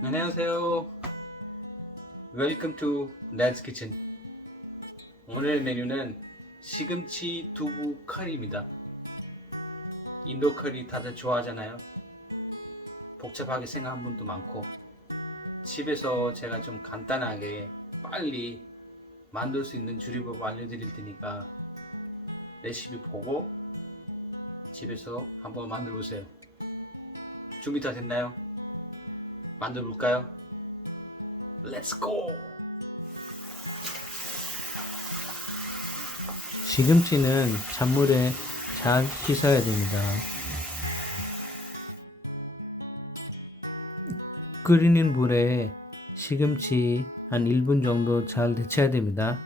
안녕하세요. Welcome to Dad's Kitchen. 오늘의 메뉴는 시금치 두부 커리입니다. 인도 커리 다들 좋아하잖아요. 복잡하게 생각한 분도 많고 집에서 제가 좀 간단하게 빨리 만들 수 있는 조리법 알려드릴 테니까 레시피 보고 집에서 한번 만들어 보세요. 준비 다 됐나요? 만들어 볼까요? Let's go! 시금치는 찬물에 잘 씻어야 됩니다. 끓이는 물에 시금치 한 1분 정도 잘 데쳐야 됩니다.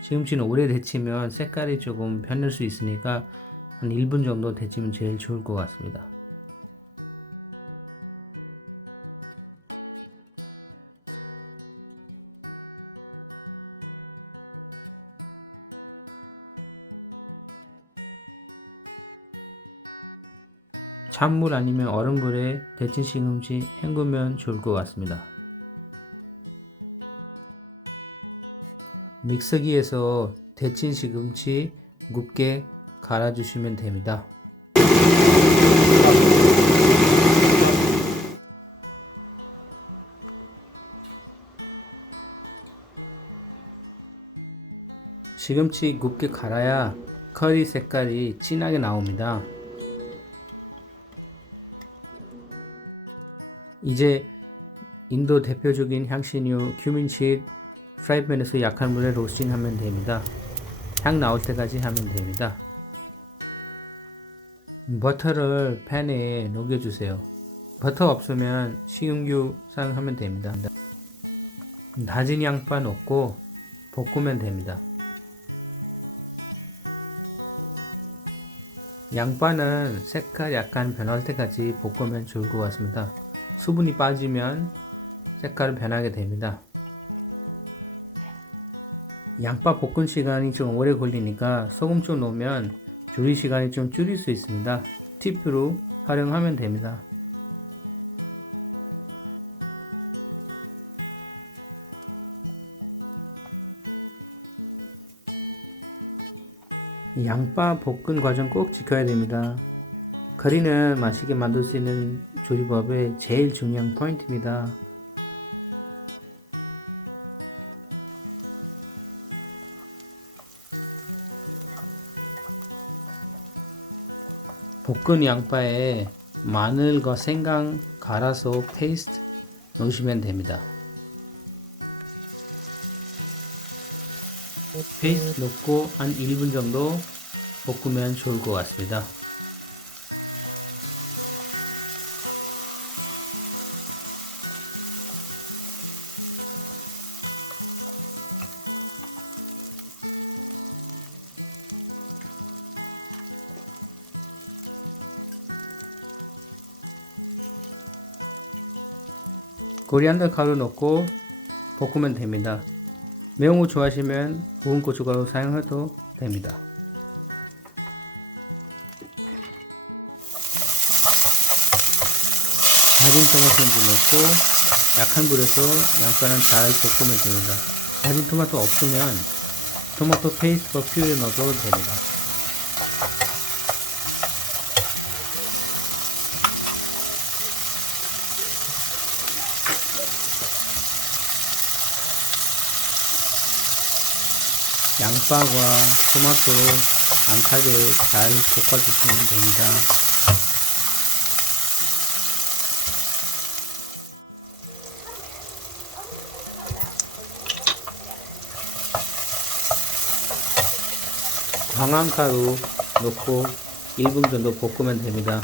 시금치는 오래 데치면 색깔이 조금 변할 수 있으니까 한 1분 정도 데치면 제일 좋을 것 같습니다. 찬물 아니면 얼음물에 데친 시금치 헹구면 좋을 것 같습니다. 믹서기에서 데친 시금치 곱게 갈아주시면 됩니다. 시금치 곱게 갈아야 커리 색깔이 진하게 나옵니다. 이제 인도 대표적인 향신료 큐민씨 프라이팬에서 약한 불에 로스팅하면 됩니다. 향 나올 때까지 하면 됩니다. 버터를 팬에 녹여주세요. 버터 없으면 식용유 사용하면 됩니다. 다진 양파 넣고 볶으면 됩니다. 양파는 색깔 약간 변할 때까지 볶으면 좋을 것 같습니다. 수분이 빠지면 색깔이 변하게 됩니다. 양파 볶은 시간이 좀 오래 걸리니까 소금 좀 넣으면 조리 시간이 좀 줄일 수 있습니다. 팁으로 활용하면 됩니다. 양파 볶은 과정 꼭 지켜야 됩니다. 커리는 맛있게 만들 수 있는 조리법의 제일 중요한 포인트입니다. 볶은 양파에 마늘과 생강 갈아서 페이스트 넣으시면 됩니다. 페이스트 넣고 한 1분 정도 볶으면 좋을 것 같습니다. 코리안더 가루 넣고 볶으면 됩니다. 매운 거 좋아하시면 구운 고춧가루 사용해도 됩니다. 다진 토마토도 넣고 약한 불에서 양파는 잘 볶으면 됩니다. 다진 토마토 없으면 토마토 페이스트와 퓨리 넣어도 됩니다. 양파와 토마토 안 타게 잘 볶아주시면 됩니다. 광황가루 넣고 1분 정도 볶으면 됩니다.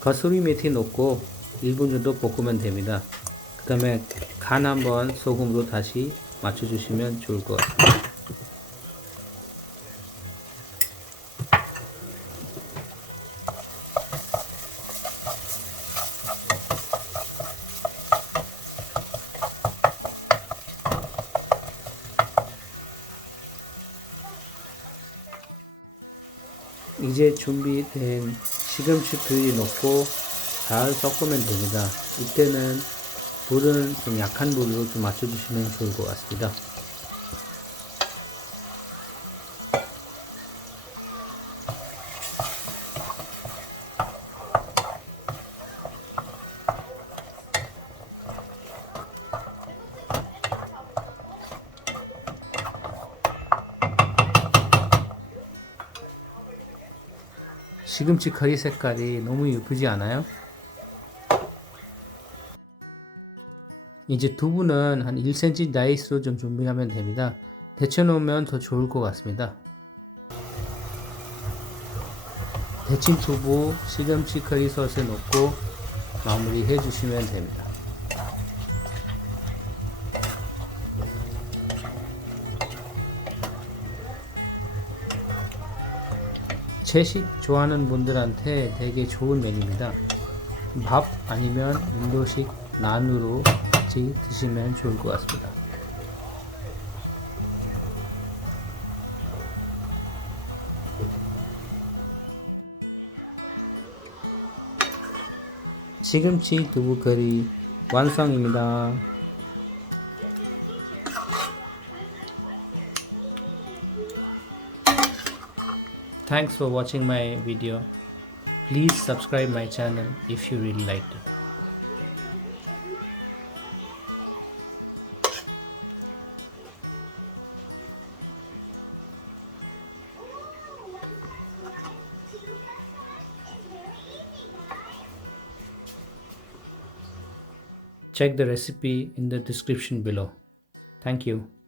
가스리 메티 넣고 1분 정도 볶으면 됩니다. 그 다음에 간 한번 소금으로 다시 맞춰주시면 좋을 것 같습니다. 이제 준비된 시금치 퓨리 넣고 잘 섞으면 됩니다. 이때는 불은 좀 약한 불로 좀 맞춰주시면 좋을 것 같습니다. 시금치 커리 색깔이 너무 예쁘지 않아요? 이제 두부는 한 1cm 다이스로 좀 준비하면 됩니다. 데쳐 놓으면 더 좋을 것 같습니다. 데친 두부 시금치 커리 소스에 넣고 마무리 해주시면 됩니다. 채식 좋아하는 분들한테 되게 좋은 메뉴입니다. 밥 아니면 인도식 난으로 같이 드시면 좋을 것 같습니다. 시금치 두부커리 완성입니다. Thanks for watching my video. Please subscribe my channel if you really liked it. Check the recipe in the description below. Thank you.